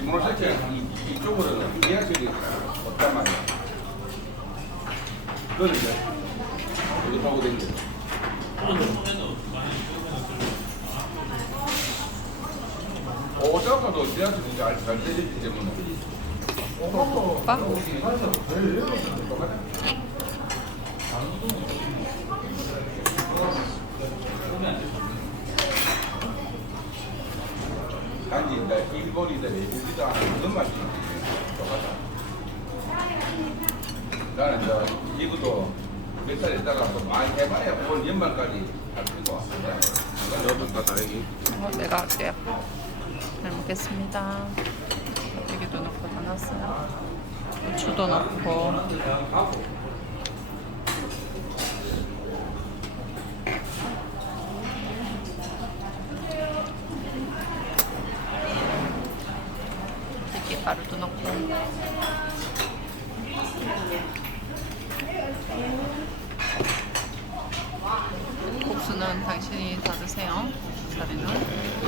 시모노세케 이쪽으로는 계약식이 없단 말이야. 그거는 이제 여기 타고 댕겨. 오사카도 계약식이 잘, 잘 되기 때문에. 오빠? 단지 이제 외국이다 하는 그런 맛이 똑같아. 나는 이제 이것도 몇달 있다가 또 많이 해봐야 올 연말까지 할 거고. 여러분 다 다행히. 어, 내가 할게요. 잘 먹겠습니다. 여기도 넣고 다 넣었어요. 고추도 넣고. 가루도 넣고. 국수는 당신이 다 드세요. 자리는.